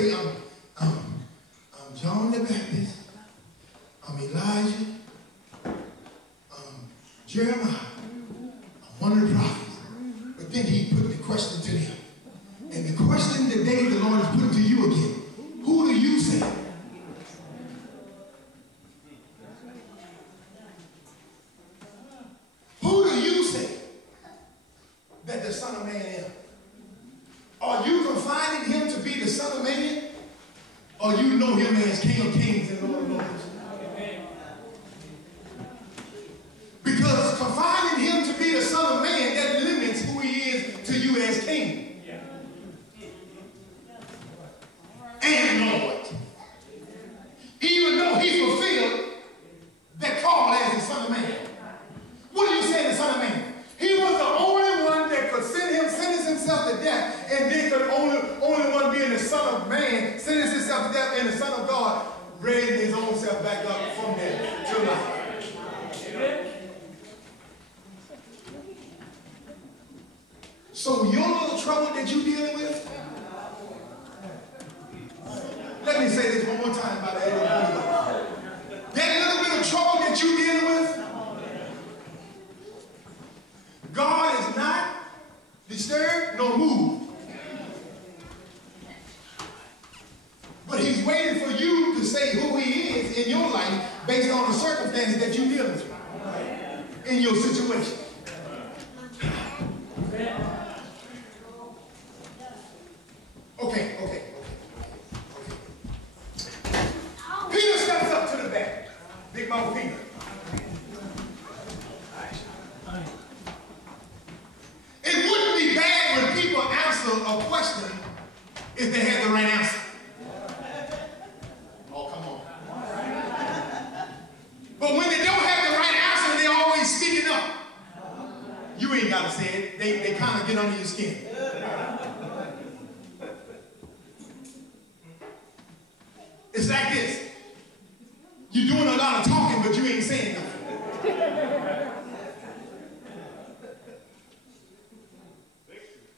say, I'm John the Baptist, I'm Elijah, Jeremiah, I'm one of the prophets. But then he put the question to them. And the question today the Lord is putting to you again. Who do you say? Who do you say that the Son of Man is? Are you confining him to be the Son of Man? Or you know him as King of Kings and Lord of Lords? Because confining him to be the Son of Man, that limits who he is to you as King. And Lord. Even though he fulfilled that call as the Son of Man. What do you say the Son of Man? He was the only one that could sentence himself to death, and then could only one being the Son of Man, sentence himself to death, and the Son of God raising his own self back up from death to life. So your little trouble that you're dealing with, let me say this one more time by the end of the video. That little bit of trouble that you're dealing with, God is not disturbed nor moved. But he's waiting for you to say who he is in your life based on the circumstances that you're dealing with in your situation. Okay. Peter steps up to the back. Big mouth Peter. It wouldn't be bad when people answer a question if they had the right answer. Oh, come on. But when they don't have the right answer, they're always speaking up. You ain't got to say it. They kind of get under your skin. It's like this. You're doing a lot of talking, but you ain't saying nothing.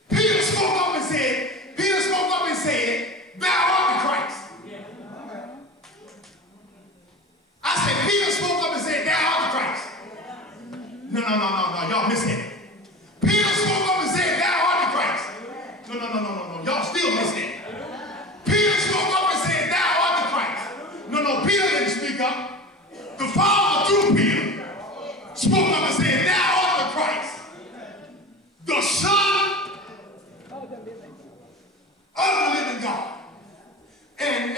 Peter spoke up and said, thou art the Christ. I said, Peter spoke up and said, thou art the Christ. No. Y'all missing it. Peter spoke up and said, thou art the Christ. No. Y'all still missing it. Peter spoke up and said, thou art the Christ. No, Peter didn't speak up. The Father through Peter spoke up and said, thou art the Christ, the Son of the living God. And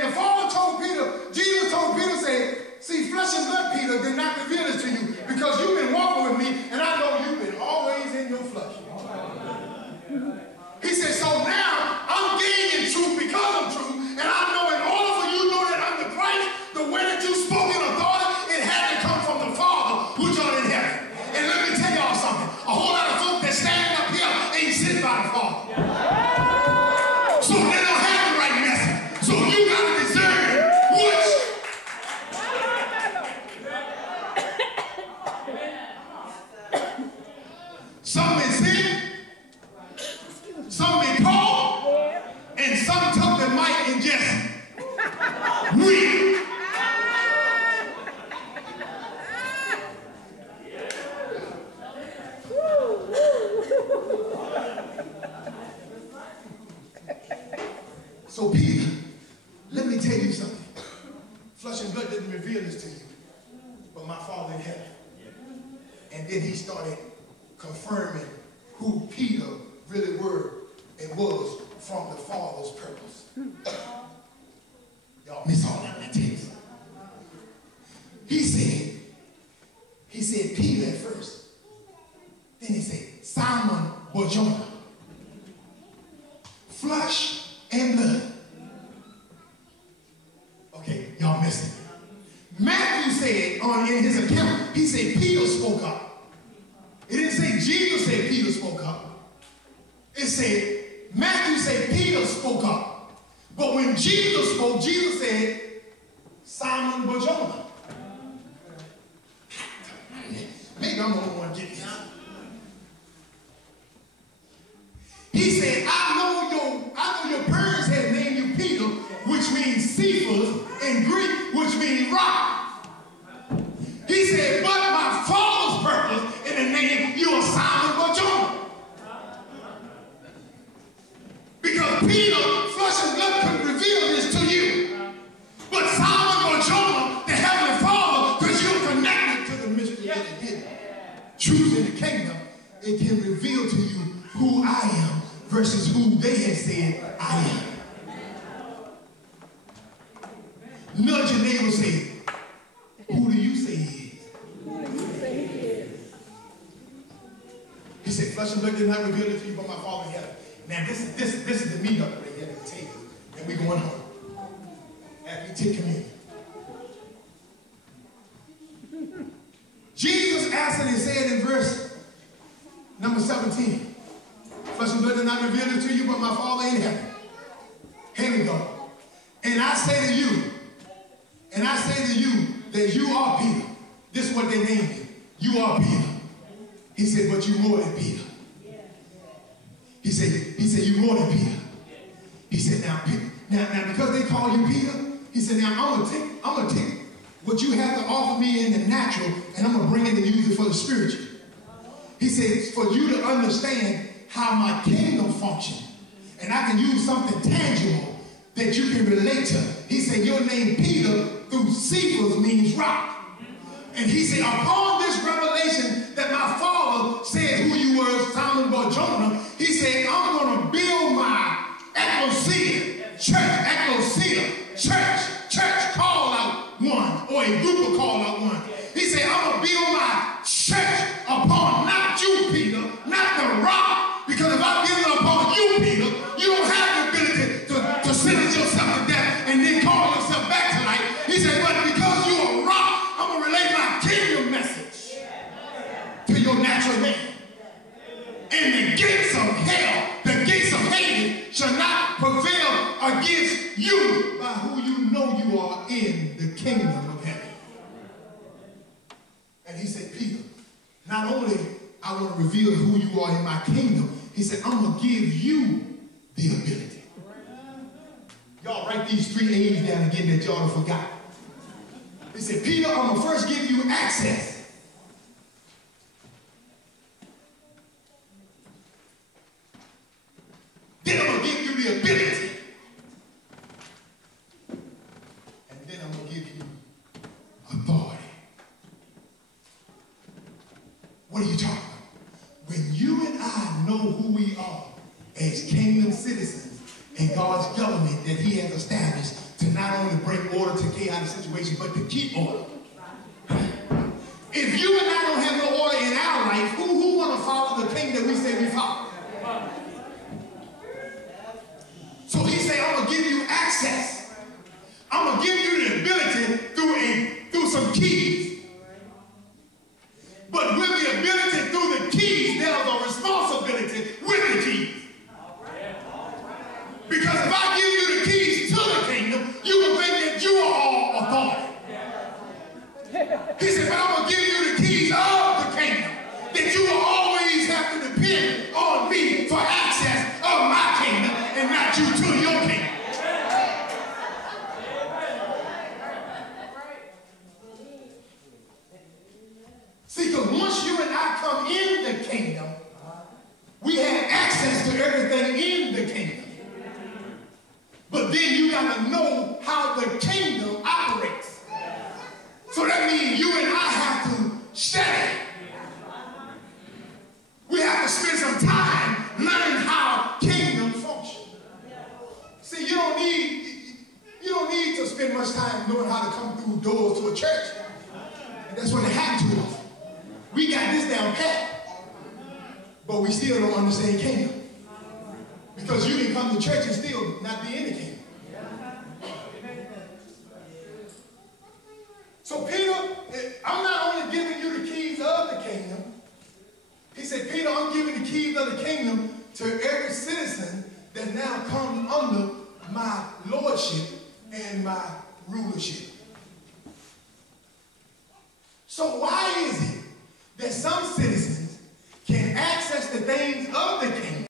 the Father told Peter, Jesus told Peter, say, see, flesh and blood, Peter, did not reveal this to you because you've been walking with me and I know you've been always in your flesh. He said, so now I'm gaining truth because I'm true, and I know in order for you to know that I'm the Christ, the way that you spoke in authority, it had to come from the Father which are in heaven. And let me tell y'all something. A whole lot of folk that stand up here ain't sitting by the Father. So they don't have the right message. So you got to discern which. Some been sick, some been called, and some took the mic and just read. So Peter, let me tell you something. Flesh and blood didn't reveal this to you, but my Father in heaven. And then he started confirming who Peter really were and was from the Father's purpose. Y'all miss all that, I tell you something. He said Peter at first. Then he said Simon Barjona. Flesh and blood. Okay, y'all missing it. Matthew said in his account, he said Peter spoke up. It didn't say Jesus said Peter spoke up. It said Matthew said Peter spoke up. But when Jesus spoke, Jesus said Simon Barjona. Maybe I'm the only one getting this. He said, I know your parents had named Cephas in Greek, which means rock. He said, but my Father's purpose in the name you are Simon Bar-Jonah. Because Peter, flesh and blood, couldn't reveal this to you. But Simon Bar-Jonah, the Heavenly Father, because you're connected to the mystery of the hidden truth in the kingdom, it can reveal to you who I am versus who they have said I am. Nudge your neighbor and say, who do you say he is? Who do you say he is? He said, flesh and blood did not reveal it to you, but my Father in heaven. Now this is the meat up right here at the table. And we're going home. After you take communion. Jesus answered and said in verse number 17, flesh and blood did not reveal it to you, but my Father in heaven. Here we go. And I say to you that you are Peter. This is what they named you. You are Peter. He said, but you're more than Peter. He said, you're more than Peter. He said, now because they call you Peter, he said, now I'm gonna take what you have to offer me in the natural, and I'm gonna bring it and use it for the spiritual. He said, for you to understand how my kingdom functions, and I can use something tangible that you can relate to. He said, your name Peter through Cephas means rock. And he said, upon this revelation that my Father said who you were, Simon Bar-Jonah, he said, I'm going to build my ecclesia, church, call out one, or a group of call out one. He said, I'm going to build my church upon not you, Peter, not the rock, because if I build it upon you, Peter, you don't have the ability to sentence yourself to death and then call yourself back to life. He said, but because you're a rock, I'm going to relate my kingdom message to your natural man. And the gates of hell, the gates of Hades shall not prevail against you by who you know you are in the kingdom of heaven. And he said, Peter, not only I want to reveal who you are in my kingdom, he said, I'm going to give you the ability. Y'all write these 3 A's down again that y'all forgot. He said, Peter, I'm going to first give you access. Then I'm going to give you the ability. And then I'm going to give you authority. What are you talking about? When you and I know who we are as kingdom citizens in God's government that he has established to not only bring order to chaotic situations, but to keep order. If you and I don't have no order in our life, who want to follow the king that we say we follow? So he said, I'm going to give you access. I'm going to give you the ability through some keys. But with the ability through the keys, there's a responsibility with the keys. Because if I give you the keys to the kingdom, you will think that you are all authority. He said, but I'm going to give you the keys of the kingdom, that you will always have to depend on me for access of my kingdom and not you to your kingdom. See, because once you and I come in the kingdom, we have access to everything in the kingdom. But then you got to know how the kingdom operates. So that means you and I have to study. We have to spend some time learning how kingdom functions. See, you don't need to spend much time knowing how to come through doors to a church. And that's what it happened to us. We got this down pat, but we still don't understand kingdom. Because you can come to church and still not be in the kingdom. So Peter, I'm not only giving you the keys of the kingdom. He said, Peter, I'm giving the keys of the kingdom to every citizen that now comes under my lordship and my rulership. So why is it that some citizens can access the things of the kingdom